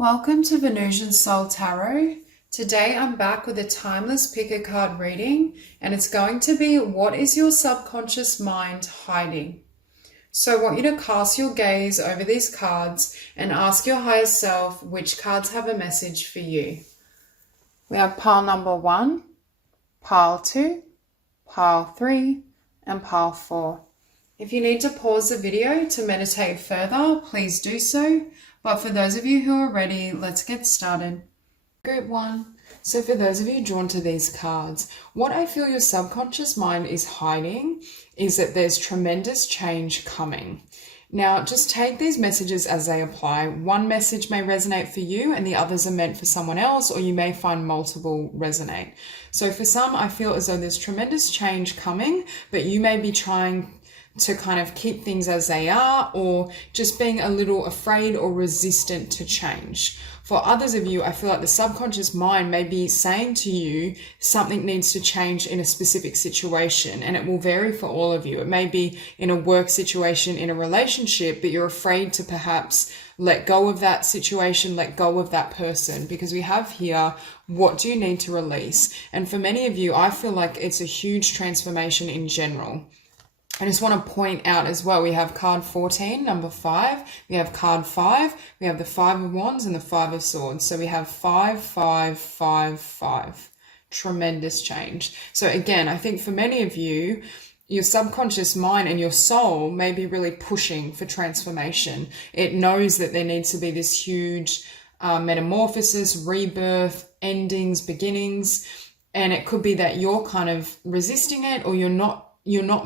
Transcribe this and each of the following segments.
Welcome to Venusian Soul Tarot. Today I'm back with a timeless pick a card reading, and it's going to be what is your subconscious mind hiding? So I want you to cast your gaze over these cards and ask your higher self which cards have a message for you. We have pile number 1, pile 2, pile 3, and pile 4. If you need to pause the video to meditate further, please do so. But for those of you who are ready, let's get started. Group 1. So for those of you drawn to these cards, what I feel your subconscious mind is hiding is that there's tremendous change coming. Now, just take these messages as they apply. One message may resonate for you and the others are meant for someone else, or you may find multiple resonate. So for some, I feel as though there's tremendous change coming, but you may be trying to kind of keep things as they are, or just being a little afraid or resistant to change. For others of you, I feel like the subconscious mind may be saying to you something needs to change in a specific situation, and it will vary for all of you. It may be in a work situation, in a relationship, but you're afraid to perhaps let go of that situation, let go of that person, because we have here, what do you need to release? And for many of you, I feel like it's a huge transformation in general. I just want to point out as well, we have card 14, number 5, we have card 5, we have the 5 of Wands and the 5 of Swords. So we have 5, 5, 5, 5. Tremendous change. So again, I think for many of you, your subconscious mind and your soul may be really pushing for transformation. It knows that there needs to be this huge metamorphosis, rebirth, endings, beginnings, and it could be that you're kind of resisting it, or you're not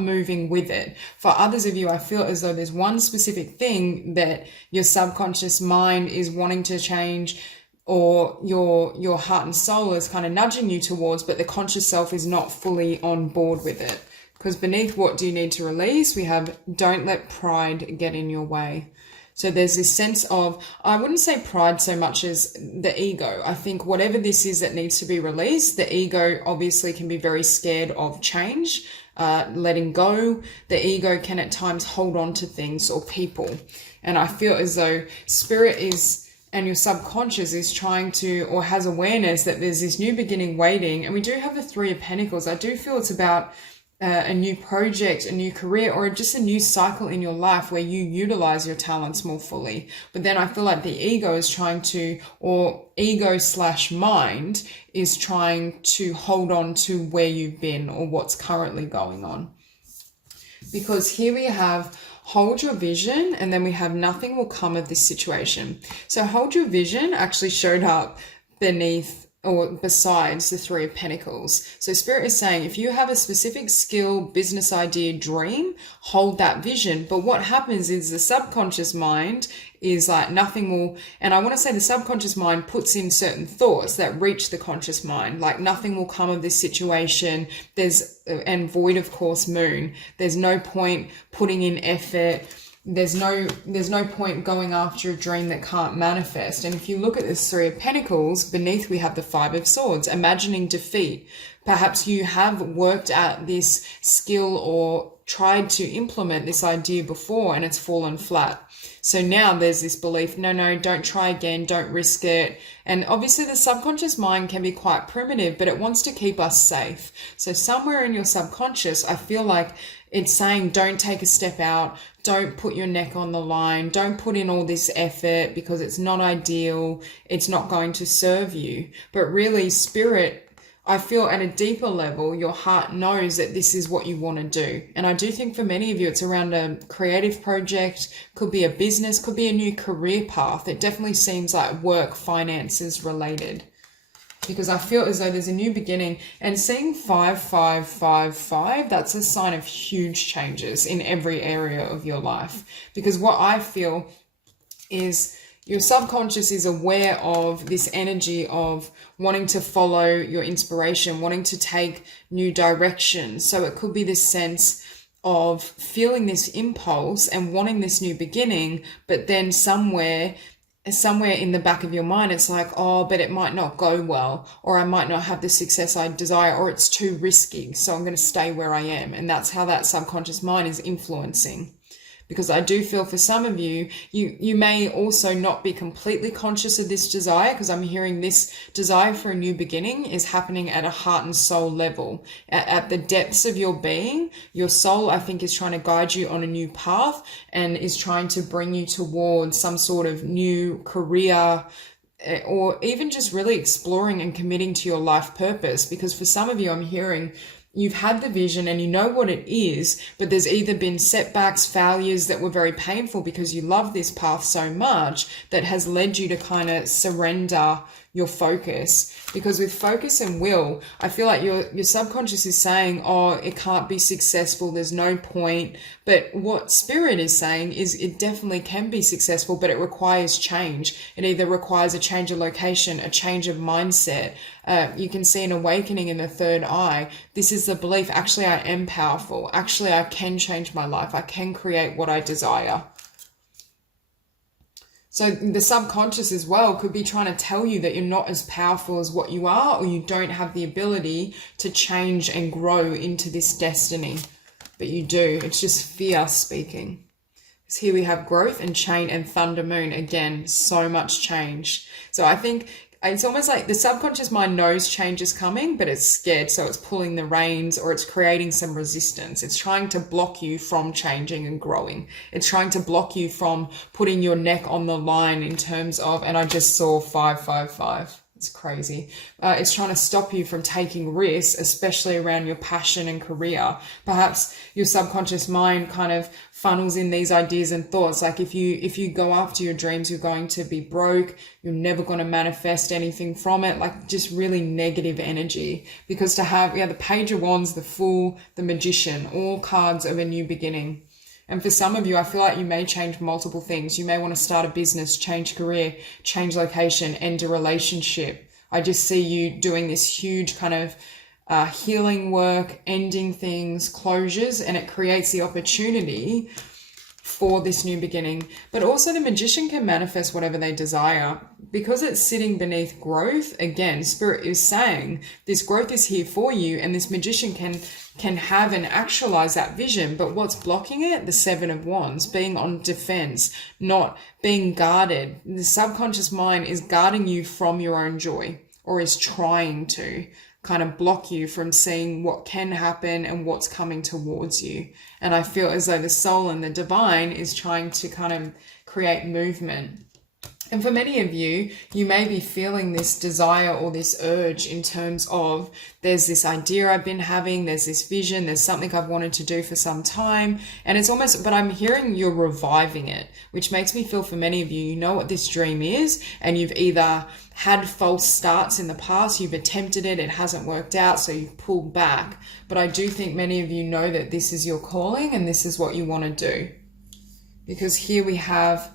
moving with it. For others of you, I feel as though there's one specific thing that your subconscious mind is wanting to change, or your heart and soul is kind of nudging you towards, but the conscious self is not fully on board with it. Because beneath what do you need to release, we have don't let pride get in your way. So there's this sense of, I wouldn't say pride so much as the ego. I think whatever this is that needs to be released, the ego obviously can be very scared of change, letting go. The ego can at times hold on to things or people. And I feel as though spirit is, and your subconscious is trying to, or has awareness that there's this new beginning waiting. And we do have the 3 of Pentacles. I do feel it's about a new project, a new career, or just a new cycle in your life where you utilize your talents more fully. But then I feel like the ego is trying to, or ego/mind is trying to hold on to where you've been or what's currently going on. Because here we have hold your vision, and then we have nothing will come of this situation. So hold your vision actually showed up beneath or besides the 3 of Pentacles. So Spirit is saying, if you have a specific skill, business idea, dream, hold that vision. But what happens is the subconscious mind is like nothing will, and I want to say the subconscious mind puts in certain thoughts that reach the conscious mind, like nothing will come of this situation. And void, of course, moon. There's no point putting in effort. There's no point going after a dream that can't manifest. And if you look at this 3 of Pentacles, beneath we have the 5 of Swords, imagining defeat. Perhaps you have worked at this skill or tried to implement this idea before and it's fallen flat. So now there's this belief, no, don't try again, don't risk it. And obviously the subconscious mind can be quite primitive, but it wants to keep us safe. So somewhere in your subconscious, I feel like it's saying, don't take a step out, don't put your neck on the line, don't put in all this effort because it's not ideal, it's not going to serve you. But really, spirit, I feel at a deeper level, your heart knows that this is what you want to do. And I do think for many of you, it's around a creative project, could be a business, could be a new career path. It definitely seems like work, finances related. Because I feel as though there's a new beginning, and seeing 5, 5, 5, 5, that's a sign of huge changes in every area of your life. Because what I feel is your subconscious is aware of this energy of wanting to follow your inspiration, wanting to take new directions. So it could be this sense of feeling this impulse and wanting this new beginning, but then somewhere in the back of your mind, it's like, oh, but it might not go well, or I might not have the success I desire, or it's too risky, so I'm going to stay where I am. And that's how that subconscious mind is influencing. Because I do feel for some of you, you may also not be completely conscious of this desire, because I'm hearing this desire for a new beginning is happening at a heart and soul level. At the depths of your being, your soul, I think, is trying to guide you on a new path and is trying to bring you towards some sort of new career, or even just really exploring and committing to your life purpose. Because for some of you, I'm hearing you've had the vision and you know what it is, but there's either been setbacks, failures that were very painful because you love this path so much that has led you to kind of surrender your focus. Because with focus and will, I feel like your subconscious is saying, oh, it can't be successful, there's no point. But what spirit is saying is it definitely can be successful, but it requires change. It either requires a change of location, a change of mindset. You can see an awakening in the third eye. This is the belief, actually, I am powerful. Actually, I can change my life. I can create what I desire. So the subconscious as well could be trying to tell you that you're not as powerful as what you are, or you don't have the ability to change and grow into this destiny. But you do. It's just fear speaking. Because here we have growth and chain and thunder moon. Again, so much change. So I think it's almost like the subconscious mind knows change is coming, but it's scared. So it's pulling the reins, or it's creating some resistance. It's trying to block you from changing and growing. It's trying to block you from putting your neck on the line in terms of, and I just saw 555. It's crazy. It's trying to stop you from taking risks, especially around your passion and career. Perhaps your subconscious mind kind of funnels in these ideas and thoughts. Like if you go after your dreams, you're going to be broke. You're never going to manifest anything from it. Like just really negative energy. Because to have, the Page of Wands, the Fool, the Magician, all cards of a new beginning. And for some of you, I feel like you may change multiple things. You may want to start a business, change career, change location, end a relationship. I just see you doing this huge kind of healing work, ending things, closures, and it creates the opportunity for this new beginning. But also the Magician can manifest whatever they desire. Because it's sitting beneath growth, again, Spirit is saying this growth is here for you, and this Magician can have and actualize that vision. But what's blocking it? The Seven of Wands, being on defense, not being guarded. The subconscious mind is guarding you from your own joy, or is trying to kind of block you from seeing what can happen and what's coming towards you. And I feel as though the soul and the divine is trying to kind of create movement. And for many of you, you may be feeling this desire or this urge in terms of there's this idea I've been having, there's this vision, there's something I've wanted to do for some time. And it's almost, but I'm hearing you're reviving it, which makes me feel for many of you, you know what this dream is, and you've either had false starts in the past, you've attempted it, it hasn't worked out, so you've pulled back. But I do think many of you know that this is your calling and this is what you want to do. Because here we have,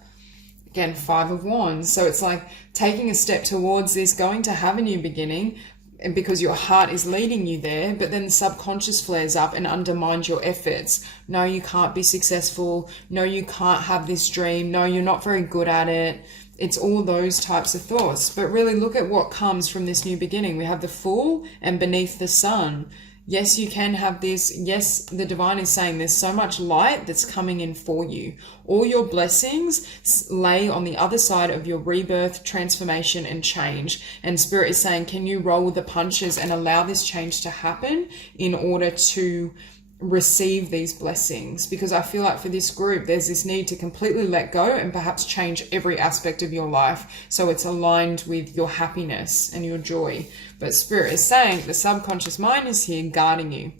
again, Five of Wands. So it's like taking a step towards this, going to have a new beginning, and because your heart is leading you there, but then the subconscious flares up and undermines your efforts. No, you can't be successful. No, you can't have this dream. No, you're not very good at it. It's all those types of thoughts. But really look at what comes from this new beginning. We have the Fool and beneath the sun. Yes, you can have this. Yes, the divine is saying there's so much light that's coming in for you. All your blessings lay on the other side of your rebirth, transformation, and change. And Spirit is saying, can you roll with the punches and allow this change to happen in order to receive these blessings? Because I feel like for this group, there's this need to completely let go and perhaps change every aspect of your life so it's aligned with your happiness and your joy. But Spirit is saying the subconscious mind is here guarding you.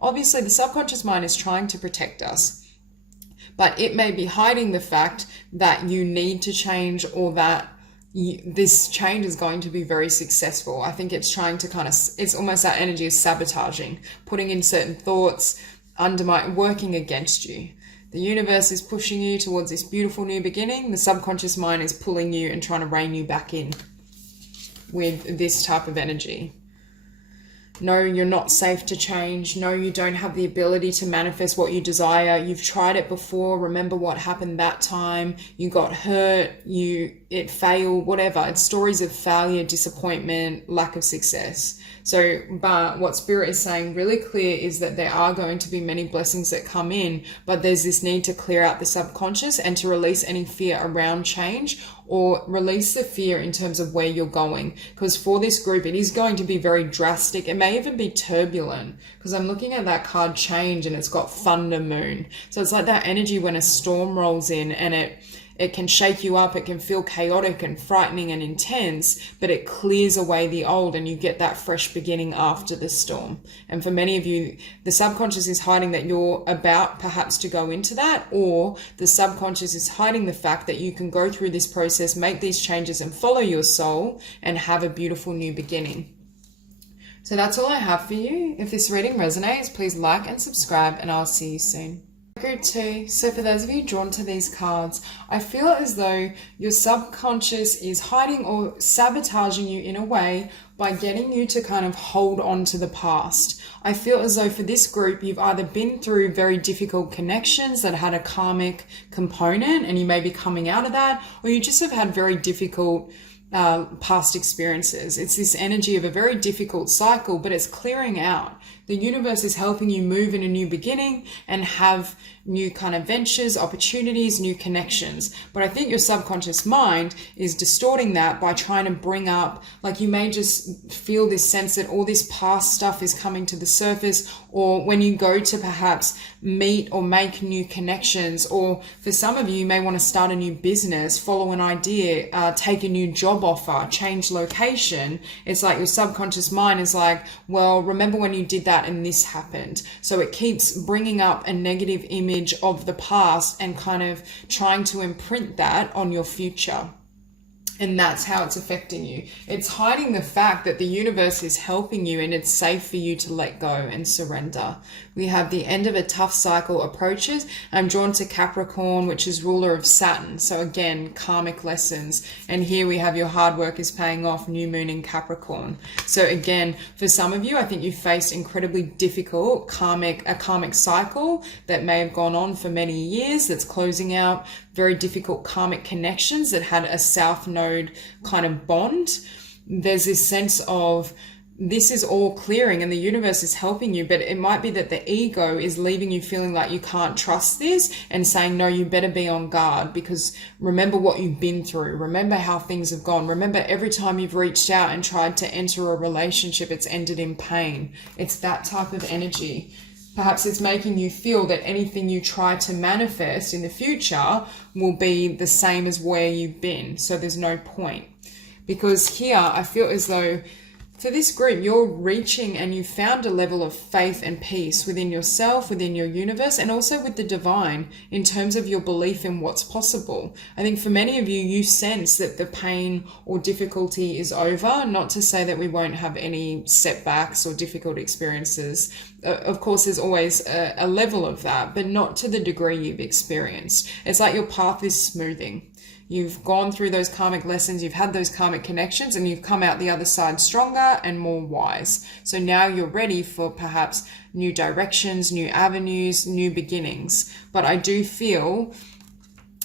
Obviously, the subconscious mind is trying to protect us, but it may be hiding the fact that you need to change, or that this change is going to be very successful. I think it's trying to it's almost that energy of sabotaging, putting in certain thoughts, working against you. The universe is pushing you towards this beautiful new beginning. The subconscious mind is pulling you and trying to rein you back in with this type of energy. No, you're not safe to change. No, you don't have the ability to manifest what you desire. You've tried it before. Remember what happened that time. You got hurt. it failed, whatever. It's stories of failure, disappointment, lack of success. So, but what Spirit is saying really clear is that there are going to be many blessings that come in, but there's this need to clear out the subconscious and to release any fear around change, or release the fear in terms of where you're going. Because for this group, it is going to be very drastic. It may even be turbulent, because I'm looking at that card change and it's got thunder moon. So it's like that energy when a storm rolls in, and it can shake you up, it can feel chaotic and frightening and intense, but it clears away the old and you get that fresh beginning after the storm. And for many of you, the subconscious is hiding that you're about perhaps to go into that, or the subconscious is hiding the fact that you can go through this process, make these changes and follow your soul and have a beautiful new beginning. So that's all I have for you. If this reading resonates, please like and subscribe, and I'll see you soon. Group 2. So for those of you drawn to these cards, I feel as though your subconscious is hiding or sabotaging you in a way by getting you to kind of hold on to the past. I feel as though for this group, you've either been through very difficult connections that had a karmic component and you may be coming out of that, or you just have had very difficult past experiences. It's this energy of a very difficult cycle, but it's clearing out. The universe is helping you move in a new beginning and have new kind of ventures, opportunities, new connections. But I think your subconscious mind is distorting that by trying to bring up, like, you may just feel this sense that all this past stuff is coming to the surface, or when you go to perhaps meet or make new connections, or for some of you, you may want to start a new business, follow an idea, take a new job offer, change location. It's like your subconscious mind is like, well, remember when you did that and this happened. So it keeps bringing up a negative image of the past and kind of trying to imprint that on your future. And that's how it's affecting you. It's hiding the fact that the universe is helping you and it's safe for you to let go and surrender. We have the end of a tough cycle approaches. I'm drawn to Capricorn, which is ruler of Saturn. So again, karmic lessons. And here we have your hard work is paying off, new moon in Capricorn. So again, for some of you, I think you faced incredibly difficult a karmic cycle that may have gone on for many years, that's closing out, very difficult karmic connections that had a south node kind of bond. There's this sense of this is all clearing and the universe is helping you, but it might be that the ego is leaving you feeling like you can't trust this and saying, no, you better be on guard, because remember what you've been through. Remember how things have gone. Remember every time you've reached out and tried to enter a relationship, it's ended in pain. It's that type of energy. Perhaps it's making you feel that anything you try to manifest in the future will be the same as where you've been. So there's no point. Because here I feel as though for this group, you're reaching and you found a level of faith and peace within yourself, within your universe, and also with the divine in terms of your belief in what's possible. I think for many of you, you sense that the pain or difficulty is over. Not to say that we won't have any setbacks or difficult experiences. Of course, there's always a level of that, but not to the degree you've experienced. It's like your path is smoothing. You've gone through those karmic lessons, you've had those karmic connections, and you've come out the other side stronger and more wise. So now you're ready for perhaps new directions, new avenues, new beginnings. But I do feel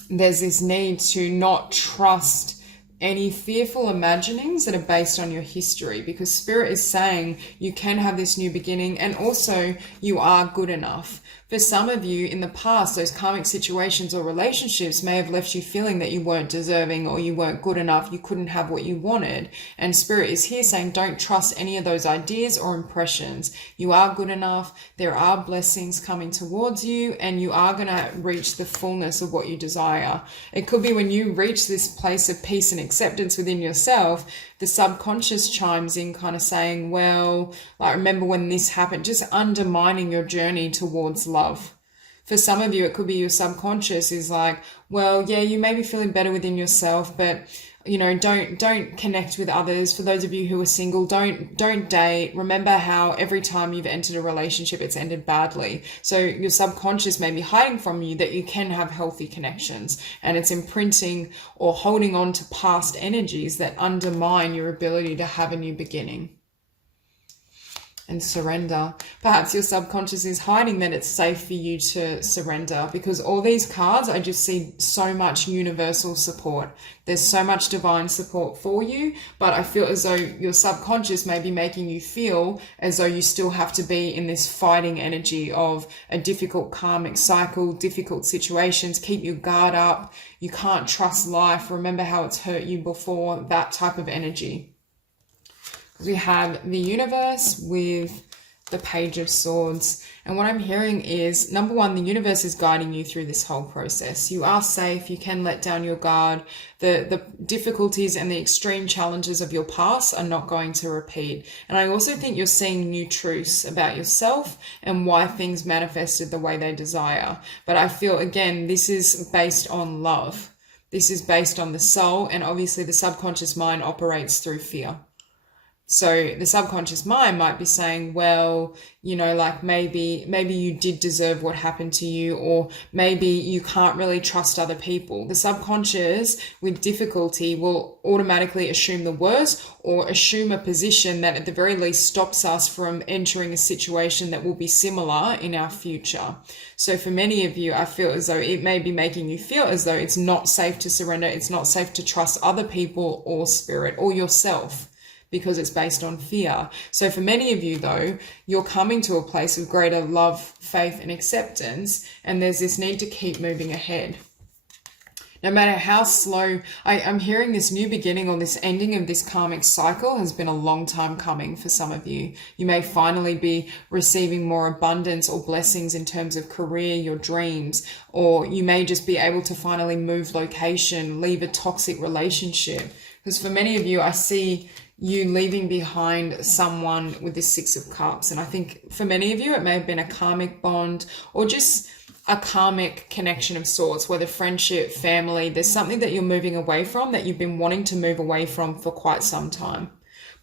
there's this need to not trust any fearful imaginings that are based on your history, because Spirit is saying you can have this new beginning, and also you are good enough. For some of you in the past, those karmic situations or relationships may have left you feeling that you weren't deserving or you weren't good enough, you couldn't have what you wanted. And Spirit is here saying don't trust any of those ideas or impressions. You are good enough, there are blessings coming towards you, and you are going to reach the fullness of what you desire. It could be when you reach this place of peace and acceptance within yourself, the subconscious chimes in kind of saying, well, like, remember when this happened, just undermining your journey towards love. For some of you, it could be your subconscious is like, well, yeah, you may be feeling better within yourself, but you know, don't connect with others. For those of you who are single, don't date. Remember how every time you've entered a relationship, it's ended badly. So your subconscious may be hiding from you that you can have healthy connections, and it's imprinting or holding on to past energies that undermine your ability to have a new beginning. and surrender. Perhaps your subconscious is hiding that it's safe for you to surrender, because all these cards, I just see so much universal support. There's so much divine support for you, but I feel as though your subconscious may be making you feel as though you still have to be in this fighting energy of a difficult karmic cycle, difficult situations, keep your guard up, you can't trust life, remember how it's hurt you before, that type of energy. We have the universe with the Page of Swords. And what I'm hearing is, number one, the universe is guiding you through this whole process. You are safe. You can let down your guard. The difficulties and the extreme challenges of your past are not going to repeat. And I also think you're seeing new truths about yourself and why things manifested the way they desire. But I feel, again, this is based on love. This is based on the soul. And obviously the subconscious mind operates through fear. So the subconscious mind might be saying, well, you know, like maybe you did deserve what happened to you, or maybe you can't really trust other people. The subconscious with difficulty will automatically assume the worst, or assume a position that at the very least stops us from entering a situation that will be similar in our future. So for many of you, I feel as though it may be making you feel as though it's not safe to surrender. It's not safe to trust other people or spirit or yourself, because it's based on fear. So for many of you though, you're coming to a place of greater love, faith, and acceptance, and there's this need to keep moving ahead. No matter how slow, I'm hearing this new beginning or this ending of this karmic cycle has been a long time coming for some of you. You may finally be receiving more abundance or blessings in terms of career, your dreams, or you may just be able to finally move location, leave a toxic relationship. Because for many of you, I see you leaving behind someone with this Six of Cups. And I think for many of you, it may have been a karmic bond or just a karmic connection of sorts, whether friendship, family, there's something that you're moving away from that you've been wanting to move away from for quite some time.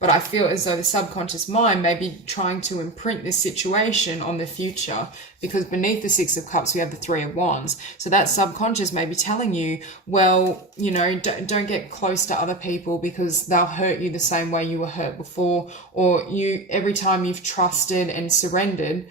But I feel as though the subconscious mind may be trying to imprint this situation on the future, because beneath the Six of Cups, we have the Three of Wands. So that subconscious may be telling you, well, you know, don't get close to other people because they'll hurt you the same way you were hurt before. Or every time you've trusted and surrendered,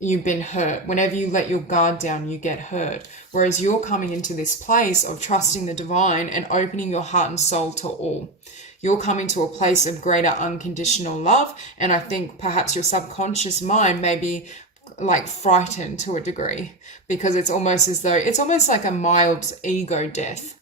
you've been hurt. Whenever you let your guard down, you get hurt. Whereas you're coming into this place of trusting the divine and opening your heart and soul to all. You're coming to a place of greater unconditional love. And I think perhaps your subconscious mind may be like frightened to a degree, because it's almost as though it's almost like a mild ego death.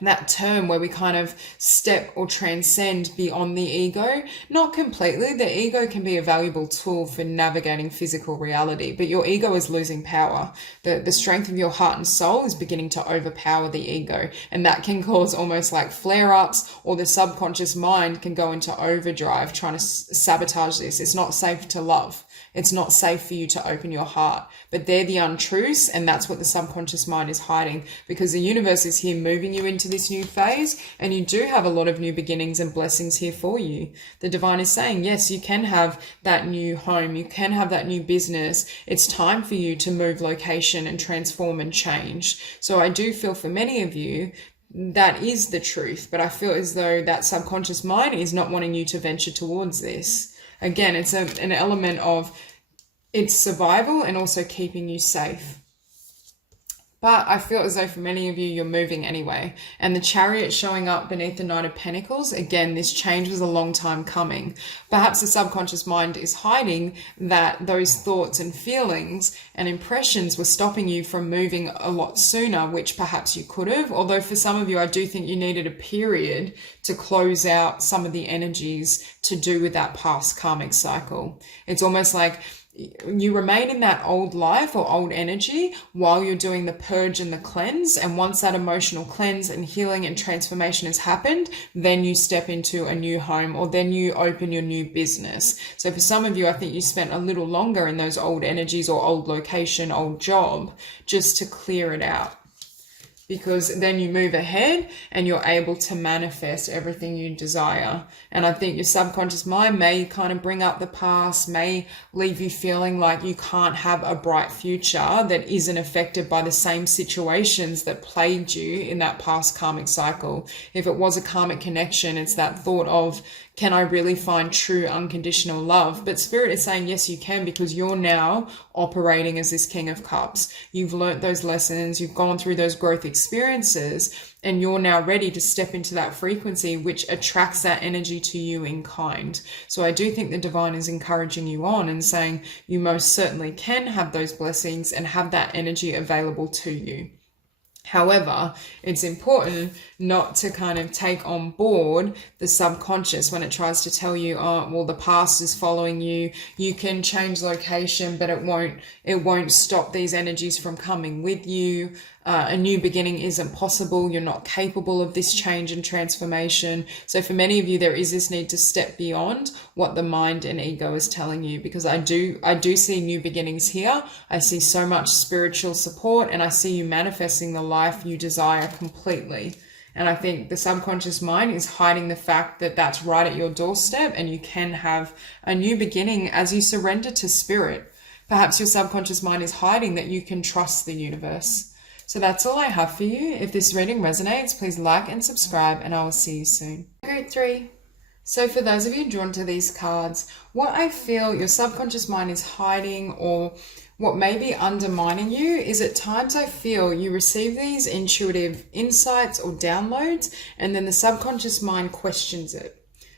That term where we kind of step or transcend beyond the ego, not completely. The ego can be a valuable tool for navigating physical reality, but your ego is losing power. The strength of your heart and soul is beginning to overpower the ego, and that can cause almost like flare-ups, or the subconscious mind can go into overdrive trying to sabotage this. It's not safe to love. It's not safe for you to open your heart, but they're the untruths, and that's what the subconscious mind is hiding, because the universe is here moving you into this new phase, and you do have a lot of new beginnings and blessings here for you. The divine is saying, yes, you can have that new home, you can have that new business. It's time for you to move location and transform and change. So I do feel for many of you, that is the truth, but I feel as though that subconscious mind is not wanting you to venture towards this. Again, it's an element of its survival and also keeping you safe. But I feel as though for many of you, you're moving anyway. And the Chariot showing up beneath the Knight of Pentacles, again, this change was a long time coming. Perhaps the subconscious mind is hiding that those thoughts and feelings and impressions were stopping you from moving a lot sooner, which perhaps you could have. Although for some of you, I do think you needed a period to close out some of the energies to do with that past karmic cycle. It's almost like you remain in that old life or old energy while you're doing the purge and the cleanse. And once that emotional cleanse and healing and transformation has happened, then you step into a new home, or then you open your new business. So for some of you, I think you spent a little longer in those old energies or old location, old job, just to clear it out. Because then you move ahead and you're able to manifest everything you desire. And I think your subconscious mind may kind of bring up the past, may leave you feeling like you can't have a bright future that isn't affected by the same situations that plagued you in that past karmic cycle. If it was a karmic connection, it's that thought of can I really find true unconditional love? But Spirit is saying, yes, you can, because you're now operating as this King of Cups. You've learnt those lessons, you've gone through those growth experiences, and you're now ready to step into that frequency, which attracts that energy to you in kind. So I do think the divine is encouraging you on and saying you most certainly can have those blessings and have that energy available to you. However, it's important not to kind of take on board the subconscious when it tries to tell you, oh, well, the past is following you. You can change location, but it won't stop these energies from coming with you. A new beginning isn't possible. You're not capable of this change and transformation. So for many of you, there is this need to step beyond what the mind and ego is telling you, because I do see new beginnings here. I see so much spiritual support, and I see you manifesting the life you desire completely. And I think the subconscious mind is hiding the fact that that's right at your doorstep, and you can have a new beginning as you surrender to spirit. Perhaps your subconscious mind is hiding that you can trust the universe. So that's all I have for you. If this reading resonates, please like and subscribe, and I will see you soon. Grade 3. So for those of you drawn to these cards, what I feel your subconscious mind is hiding, or what may be undermining you, is at times I feel you receive these intuitive insights or downloads, and then the subconscious mind questions it.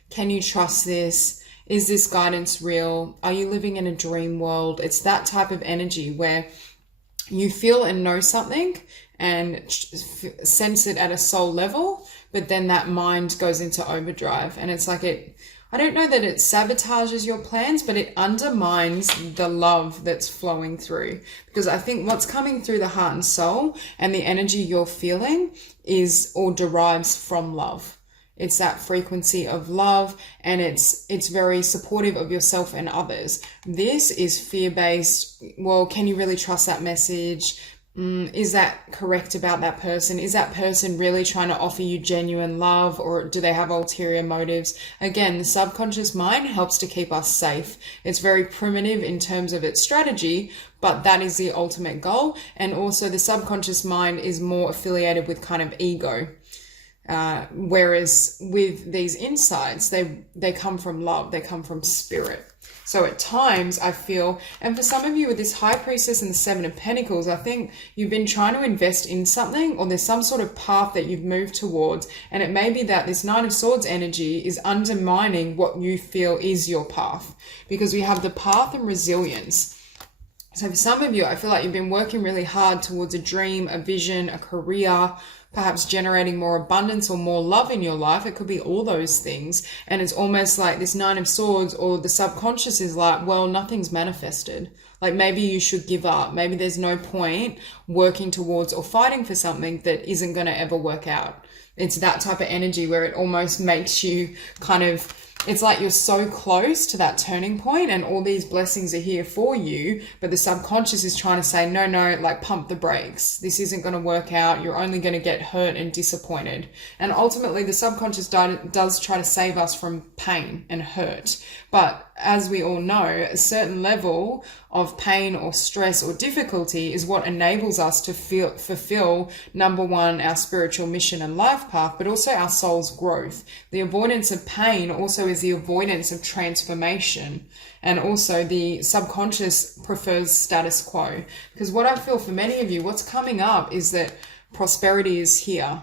Can you trust this? Is this guidance real? Are you living in a dream world? It's that type of energy where you feel and know something and sense it at a soul level, but then that mind goes into overdrive, and it's like I don't know that it sabotages your plans, but it undermines the love that's flowing through. Because I think what's coming through the heart and soul and the energy you're feeling is or derives from love. It's that frequency of love, and it's very supportive of yourself and others. This is fear-based. Well, can you really trust that message? Is that correct about that person? Is that person really trying to offer you genuine love, or do they have ulterior motives? Again, the subconscious mind helps to keep us safe. It's very primitive in terms of its strategy, but that is the ultimate goal. And also the subconscious mind is more affiliated with kind of ego. Whereas with these insights, they come from love, they come from spirit. So at times I feel, and for some of you with this High Priestess and the Seven of Pentacles, I think you've been trying to invest in something, or there's some sort of path that you've moved towards, and it may be that this Nine of Swords energy is undermining what you feel is your path, because we have the path and resilience. So for some of you, I feel like you've been working really hard towards a dream, a vision, a career, perhaps generating more abundance or more love in your life. It could be all those things. And it's almost like this Nine of Swords, or the subconscious is like, well, nothing's manifested. Like maybe you should give up. Maybe there's no point working towards or fighting for something that isn't going to ever work out. It's that type of energy where it almost makes you kind of, it's like you're so close to that turning point and all these blessings are here for you, but the subconscious is trying to say, no, like pump the brakes. This isn't going to work out. You're only going to get hurt and disappointed. And ultimately the subconscious does try to save us from pain and hurt. But as we all know, a certain level of pain or stress or difficulty is what enables us to fulfill, number one, our spiritual mission and life path, but also our soul's growth. The avoidance of pain also is the avoidance of transformation. And also the subconscious prefers status quo. Because what I feel for many of you, what's coming up is that prosperity is here.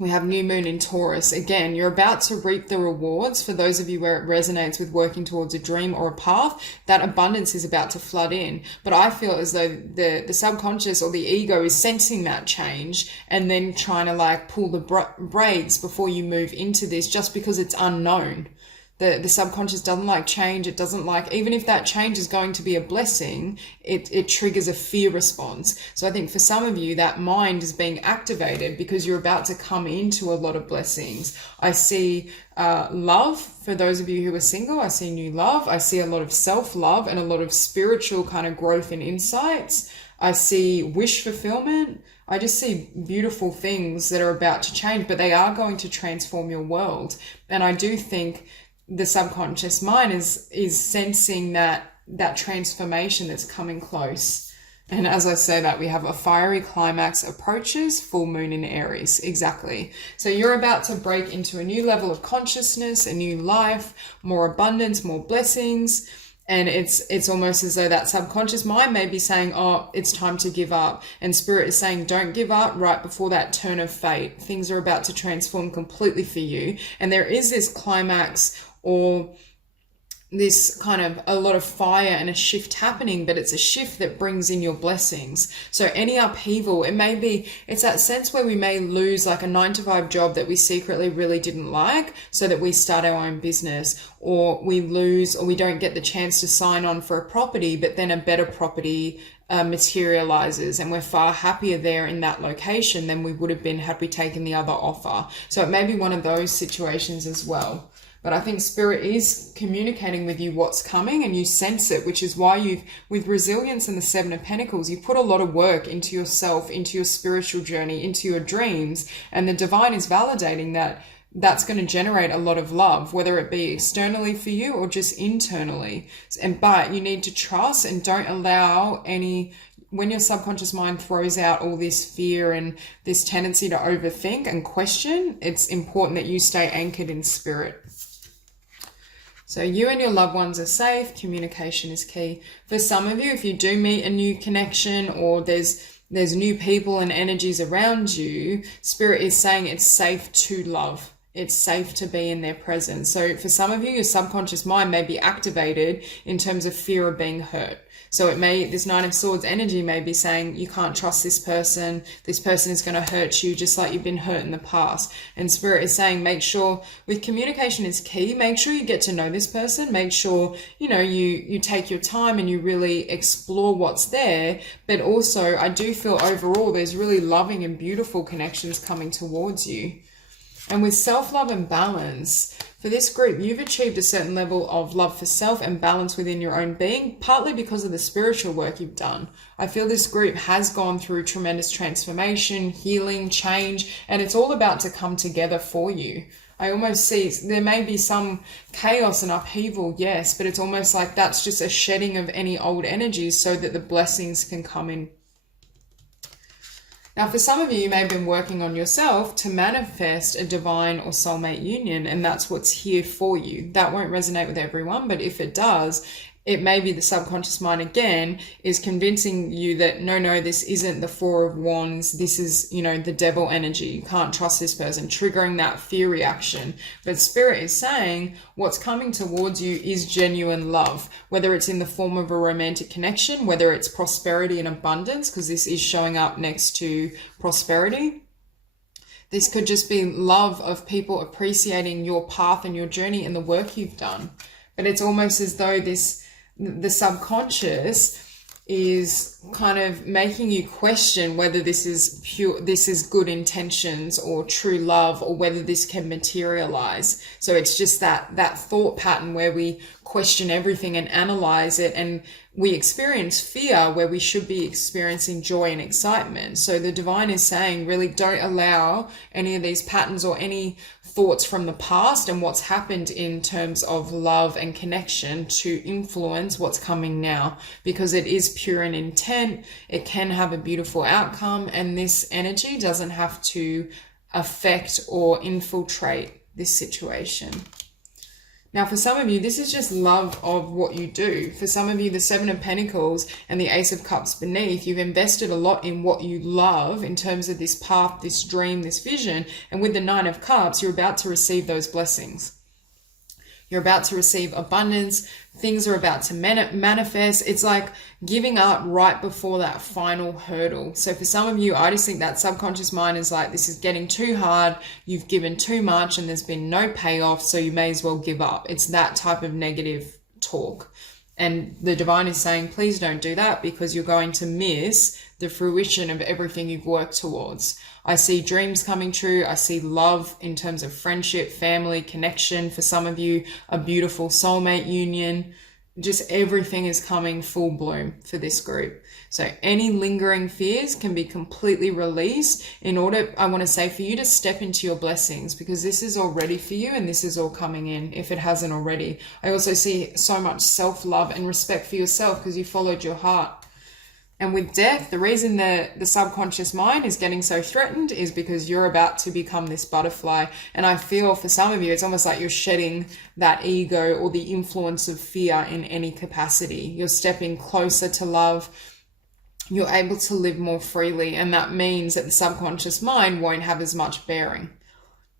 We have new moon in Taurus. Again, you're about to reap the rewards. For those of you where it resonates with working towards a dream or a path, that abundance is about to flood in. But I feel as though the subconscious or the ego is sensing that change and then trying to like pull the brakes before you move into this, just because it's unknown. The subconscious doesn't like change. It doesn't like, even if that change is going to be a blessing, it triggers a fear response. So I think for some of you, that mind is being activated because you're about to come into a lot of blessings. I see love for those of you who are single. I see new love. I see a lot of self-love and a lot of spiritual kind of growth and insights. I see wish fulfillment. I just see beautiful things that are about to change, but they are going to transform your world. And I do think the subconscious mind is sensing that transformation that's coming close. And as I say that, we have a fiery climax approaches, full moon in Aries. Exactly. So you're about to break into a new level of consciousness, a new life, more abundance, more blessings. And it's almost as though that subconscious mind may be saying, oh, it's time to give up. And Spirit is saying, don't give up right before that turn of fate. Things are about to transform completely for you. And there is this climax or this kind of a lot of fire and a shift happening, but it's a shift that brings in your blessings. So any upheaval, it's that sense where we may lose like a 9-to-5 job that we secretly really didn't like so that we start our own business, or we lose or we don't get the chance to sign on for a property, but then a better property materializes and we're far happier there in that location than we would have been had we taken the other offer. So it may be one of those situations as well. But I think Spirit is communicating with you what's coming and you sense it, which is why with resilience and the 7 of Pentacles, you put a lot of work into yourself, into your spiritual journey, into your dreams. And the divine is validating that that's going to generate a lot of love, whether it be externally for you or just internally. But you need to trust and don't allow when your subconscious mind throws out all this fear and this tendency to overthink and question, it's important that you stay anchored in Spirit. So you and your loved ones are safe. Communication is key. For some of you, if you do meet a new connection or there's new people and energies around you, Spirit is saying it's safe to love. It's safe to be in their presence. So for some of you, your subconscious mind may be activated in terms of fear of being hurt. So this 9 of Swords energy may be saying you can't trust this person is going to hurt you just like you've been hurt in the past. And Spirit is saying make sure, with communication is key, make sure you get to know this person, make sure you take your time and you really explore what's there. But also I do feel overall there's really loving and beautiful connections coming towards you. And with self-love and balance, for this group, you've achieved a certain level of love for self and balance within your own being, partly because of the spiritual work you've done. I feel this group has gone through tremendous transformation, healing, change, and it's all about to come together for you. I almost see there may be some chaos and upheaval, yes, but it's almost like that's just a shedding of any old energies so that the blessings can come in. Now, for some of you, you may have been working on yourself to manifest a divine or soulmate union, and that's what's here for you. That won't resonate with everyone, but if it does, it may be the subconscious mind again is convincing you that no, this isn't the 4 of Wands. This is, the devil energy. You can't trust this person, triggering that fear reaction. But Spirit is saying what's coming towards you is genuine love, whether it's in the form of a romantic connection, whether it's prosperity and abundance, because this is showing up next to prosperity. This could just be love of people appreciating your path and your journey and the work you've done. But it's almost as though the subconscious is kind of making you question whether this is good intentions or true love, or whether this can materialize. So it's just that thought pattern where we question everything and analyze it, and we experience fear where we should be experiencing joy and excitement. So the divine is saying, really don't allow any of these patterns or any thoughts from the past and what's happened in terms of love and connection to influence what's coming now, because it is pure in intent. It can have a beautiful outcome, and this energy doesn't have to affect or infiltrate this situation. Now, for some of you, this is just love of what you do. For some of you, the 7 of Pentacles and the Ace of Cups beneath, you've invested a lot in what you love in terms of this path, this dream, this vision. And with the 9 of Cups, you're about to receive those blessings. You're about to receive abundance. Things are about to manifest. It's like giving up right before that final hurdle. So for some of you, I just think that subconscious mind is like, this is getting too hard. You've given too much and there's been no payoff, so you may as well give up. It's that type of negative talk. And the divine is saying, please don't do that, because you're going to miss the fruition of everything you've worked towards. I see dreams coming true. I see love in terms of friendship, family, connection. For some of you, a beautiful soulmate union. Just everything is coming full bloom for this group. So any lingering fears can be completely released in order, I want to say, for you to step into your blessings, because this is all ready for you and this is all coming in if it hasn't already. I also see so much self-love and respect for yourself because you followed your heart. And with death, the reason the subconscious mind is getting so threatened is because you're about to become this butterfly. And I feel for some of you, it's almost like you're shedding that ego or the influence of fear in any capacity. You're stepping closer to love. You're able to live more freely. And that means that the subconscious mind won't have as much bearing.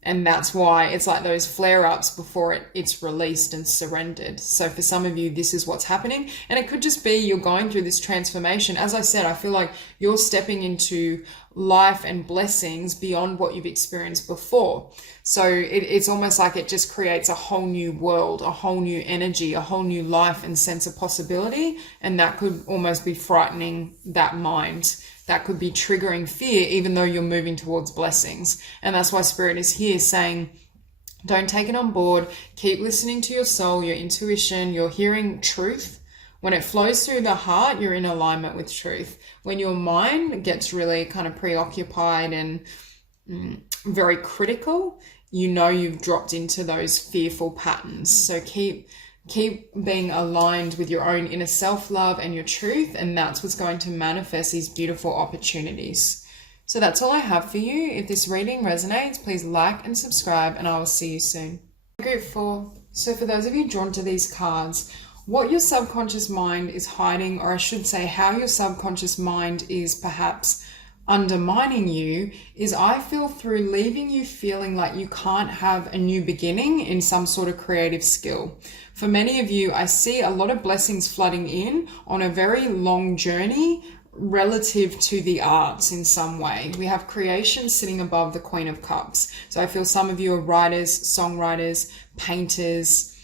And that's why it's like those flare-ups before it's released and surrendered. So for some of you, this is what's happening. And it could just be you're going through this transformation. As I said, I feel like you're stepping into life and blessings beyond what you've experienced before. So it's almost like it just creates a whole new world, a whole new energy, a whole new life and sense of possibility. And that could almost be frightening that mind. That could be triggering fear, even though you're moving towards blessings. And that's why Spirit is here saying, don't take it on board. Keep listening to your soul, your intuition. You're hearing truth. When it flows through the heart, you're in alignment with truth. When your mind gets really kind of preoccupied and very critical, you know you've dropped into those fearful patterns. So keep being aligned with your own inner self-love and your truth, and that's what's going to manifest these beautiful opportunities. So that's all I have for you. If this reading resonates, please like and subscribe, and I will see you soon. Group 4. So for those of you drawn to these cards, what your subconscious mind is hiding, or I should say how your subconscious mind is perhaps undermining you, is I feel through leaving you feeling like you can't have a new beginning in some sort of creative skill. For many of you, I see a lot of blessings flooding in on a very long journey relative to the arts in some way. We have creation sitting above the Queen of Cups. So I feel some of you are writers, songwriters, painters,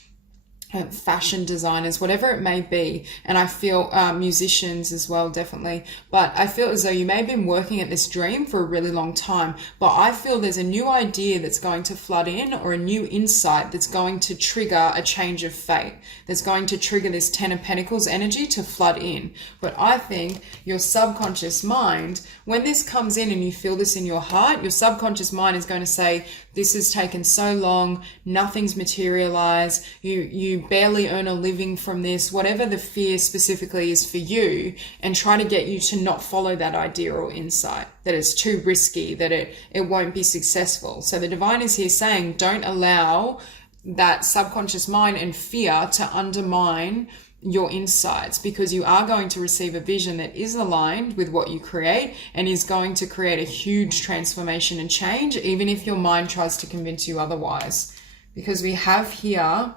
fashion designers, whatever it may be. And I feel musicians as well, definitely. But I feel as though you may have been working at this dream for a really long time, but I feel there's a new idea that's going to flood in, or a new insight that's going to trigger a change of fate, that's going to trigger this 10 of Pentacles energy to flood in. But I think your subconscious mind, when this comes in and you feel this in your heart, your subconscious mind is going to say, this has taken so long, nothing's materialized, you barely earn a living from this, whatever the fear specifically is for you, and try to get you to not follow that idea or insight, that it's too risky, that it won't be successful. So the divine is here saying, don't allow that subconscious mind and fear to undermine your insights, because you are going to receive a vision that is aligned with what you create and is going to create a huge transformation and change, even if your mind tries to convince you otherwise. Because we have here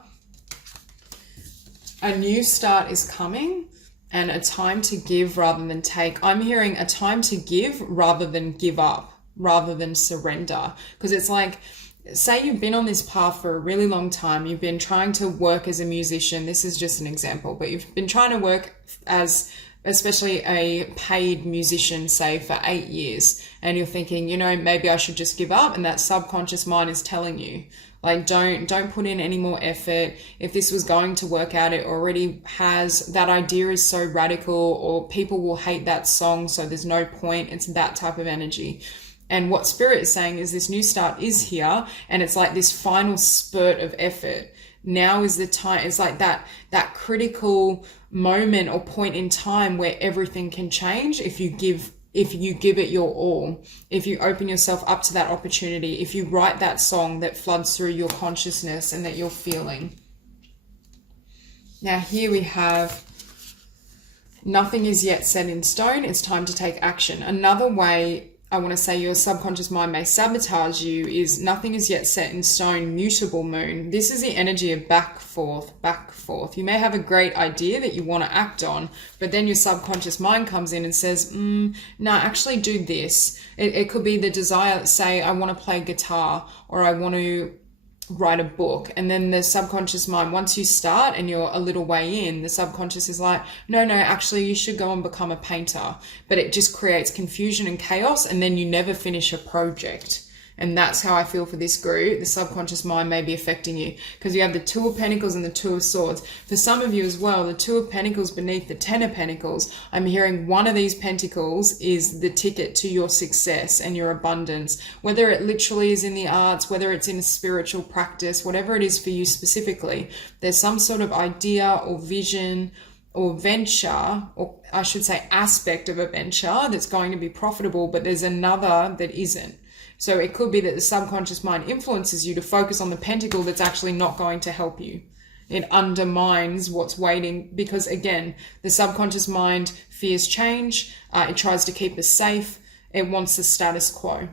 a new start is coming and a time to give rather than take. I'm hearing a time to give rather than give up, rather than surrender. Because it's like, say you've been on this path for a really long time. You've been trying to work as a musician. This is just an example, but you've been trying to work as especially a paid musician, say, for 8 years. And you're thinking, maybe I should just give up. And that subconscious mind is telling you, like, don't put in any more effort. If this was going to work out, it already has. That idea is so radical, or people will hate that song, so there's no point. It's that type of energy. And what Spirit is saying is this new start is here, and it's like this final spurt of effort. Now is the time. It's like that critical moment or point in time where everything can change if you give it your all, if you open yourself up to that opportunity, if you write that song that floods through your consciousness and that you're feeling. Now here we have, nothing is yet set in stone. It's time to take action. Another way I want to say your subconscious mind may sabotage you is nothing is yet set in stone, mutable moon. This is the energy of back, forth. You may have a great idea that you want to act on, but then your subconscious mind comes in and says, no, actually do this. It could be the desire, say, I want to play guitar, or I want to write a book. And then the subconscious mind, once you start and you're a little way in, the subconscious is like, no, actually you should go and become a painter. But it just creates confusion and chaos, and then you never finish a project. And that's how I feel for this group. The subconscious mind may be affecting you, because you have the Two of Pentacles and the Two of Swords. For some of you as well, the Two of Pentacles beneath the Ten of Pentacles, I'm hearing one of these pentacles is the ticket to your success and your abundance. Whether it literally is in the arts, whether it's in a spiritual practice, whatever it is for you specifically, there's some sort of idea or vision or venture, or I should say aspect of a venture that's going to be profitable, but there's another that isn't. So it could be that the subconscious mind influences you to focus on the pentacle that's actually not going to help you. It undermines what's waiting because, again, the subconscious mind fears change. It tries to keep us safe. It wants the status quo.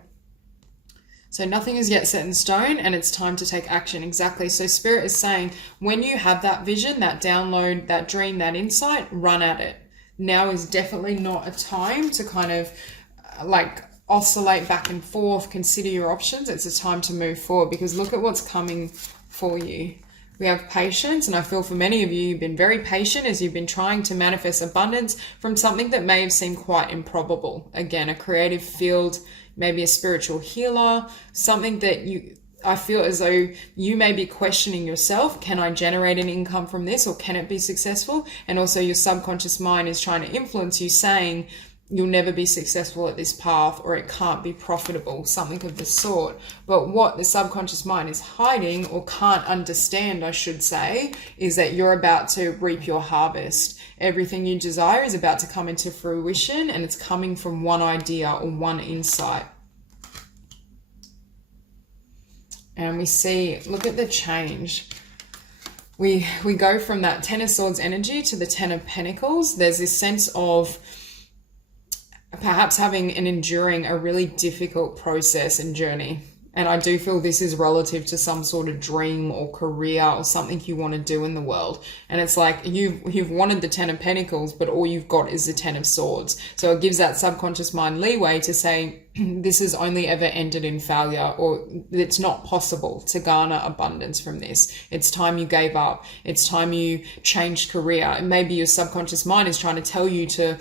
So nothing is yet set in stone, and it's time to take action. Exactly. So Spirit is saying, when you have that vision, that download, that dream, that insight, run at it. Now is definitely not a time to kind of like oscillate back and forth, consider your options. It's a time to move forward, because look at what's coming for you. We have patience, and I feel for many of you, you've been very patient as you've been trying to manifest abundance from something that may have seemed quite improbable. Again, a creative field, maybe a spiritual healer, something that I feel as though you may be questioning yourself. Can I generate an income from this, or can it be successful? And also your subconscious mind is trying to influence you, saying, you'll never be successful at this path, or it can't be profitable, something of the sort. But what the subconscious mind is hiding, or can't understand, I should say, is that you're about to reap your harvest. Everything you desire is about to come into fruition, and it's coming from one idea or one insight. And we see, look at the change. We go from that Ten of Swords energy to the Ten of Pentacles. There's this sense of perhaps having and enduring a really difficult process and journey. And I do feel this is relative to some sort of dream or career or something you want to do in the world. And it's like you've wanted the Ten of Pentacles, but all you've got is the Ten of Swords. So it gives that subconscious mind leeway to say, this has only ever ended in failure, or it's not possible to garner abundance from this. It's time you gave up. It's time you changed career. And maybe your subconscious mind is trying to tell you to,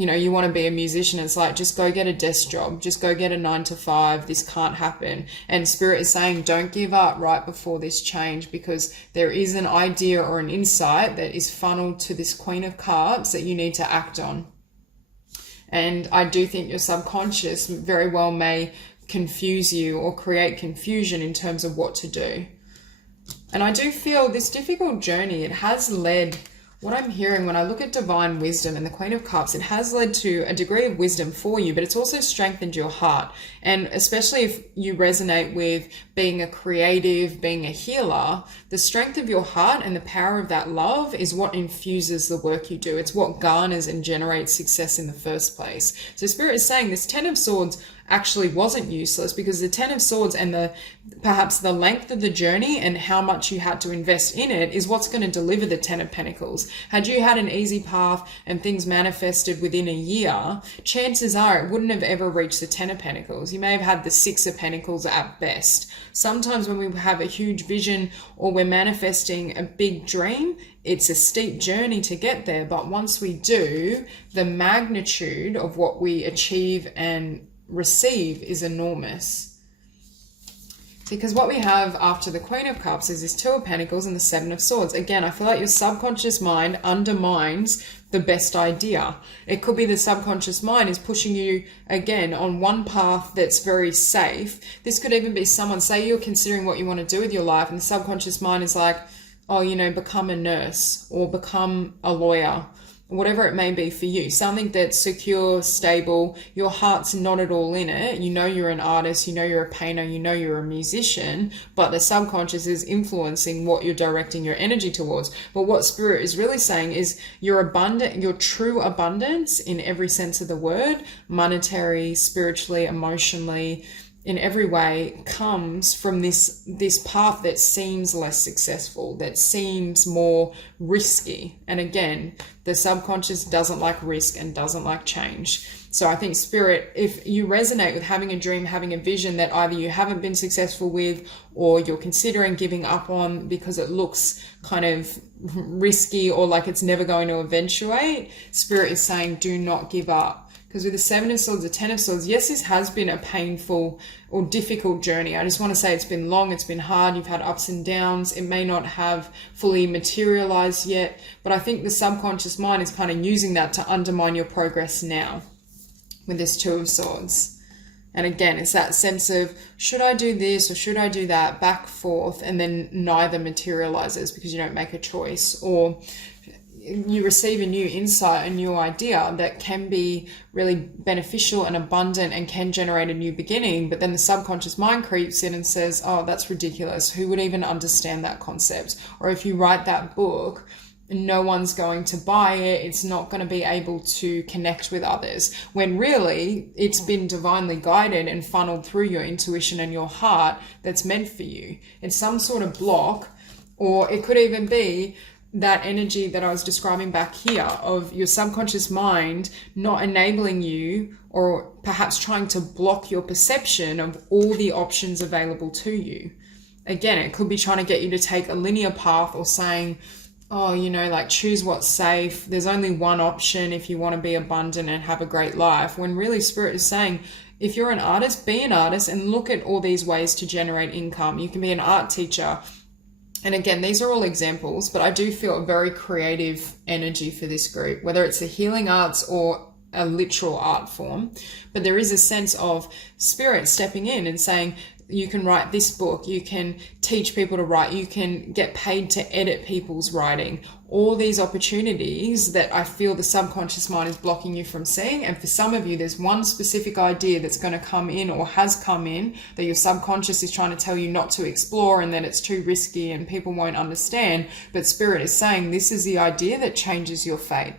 you want to be a musician. It's like, just go get a desk job. Just go get a 9-to-5. This can't happen. And Spirit is saying, don't give up right before this change, because there is an idea or an insight that is funneled to this Queen of Cups that you need to act on. And I do think your subconscious very well may confuse you or create confusion in terms of what to do. And I do feel this difficult journey, it has led, what I'm hearing when I look at divine wisdom and the Queen of Cups, it has led to a degree of wisdom for you, but it's also strengthened your heart. And especially if you resonate with being a creative, being a healer, the strength of your heart and the power of that love is what infuses the work you do. It's what garners and generates success in the first place. So Spirit is saying this Ten of Swords actually wasn't useless, because the Ten of Swords and perhaps the length of the journey and how much you had to invest in it is what's going to deliver the Ten of Pentacles. Had you had an easy path and things manifested within a year, chances are it wouldn't have ever reached the Ten of Pentacles. You may have had the Six of Pentacles at best. Sometimes when we have a huge vision or we're manifesting a big dream, it's a steep journey to get there. But once we do, the magnitude of what we achieve and receive is enormous. Because what we have after the Queen of Cups is this Two of Pentacles and the Seven of Swords. Again, I feel like your subconscious mind undermines the best idea. It could be the subconscious mind is pushing you again on one path that's very safe. This could even be someone, say you're considering what you want to do with your life, and the subconscious mind is like, oh, become a nurse or become a lawyer, whatever it may be for you, something that's secure, stable, your heart's not at all in it. You're an artist, you're a painter, you're a musician, but the subconscious is influencing what you're directing your energy towards. But what Spirit is really saying is your true abundance in every sense of the word, monetary, spiritually, emotionally, in every way, comes from this path that seems less successful, that seems more risky. And again, the subconscious doesn't like risk and doesn't like change. So I think Spirit, if you resonate with having a dream, having a vision that either you haven't been successful with, or you're considering giving up on because it looks kind of risky or like it's never going to eventuate, Spirit is saying, do not give up. Because with the Seven of Swords, the Ten of Swords, yes, this has been a painful or difficult journey. I just want to say it's been long, it's been hard, you've had ups and downs. It may not have fully materialized yet, but I think the subconscious mind is kind of using that to undermine your progress now with this Two of Swords. And again, it's that sense of, should I do this or should I do that, back, forth, and then neither materializes because you don't make a choice. Or you receive a new insight, a new idea that can be really beneficial and abundant and can generate a new beginning. But then the subconscious mind creeps in and says, oh, that's ridiculous. Who would even understand that concept? Or if you write that book, no one's going to buy it. It's not going to be able to connect with others. When really it's been divinely guided and funneled through your intuition and your heart that's meant for you. It's some sort of block, or it could even be that energy that I was describing back here of your subconscious mind not enabling you, or perhaps trying to block your perception of all the options available to you. Again, it could be trying to get you to take a linear path, or saying, oh, you know, like, choose what's safe. There's only one option if you want to be abundant and have a great life. When really Spirit is saying, if you're an artist, be an artist and look at all these ways to generate income. You can be an art teacher. And again, these are all examples, but I do feel a very creative energy for this group, whether it's the healing arts or a literal art form. But there is a sense of Spirit stepping in and saying, you can write this book, you can teach people to write, you can get paid to edit people's writing. All these opportunities that I feel the subconscious mind is blocking you from seeing. And for some of you, there's one specific idea that's going to come in, or has come in, that your subconscious is trying to tell you not to explore, and that it's too risky and people won't understand. But Spirit is saying this is the idea that changes your fate.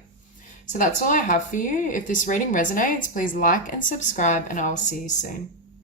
So that's all I have for you. If this reading resonates, please like and subscribe, and I will see you soon.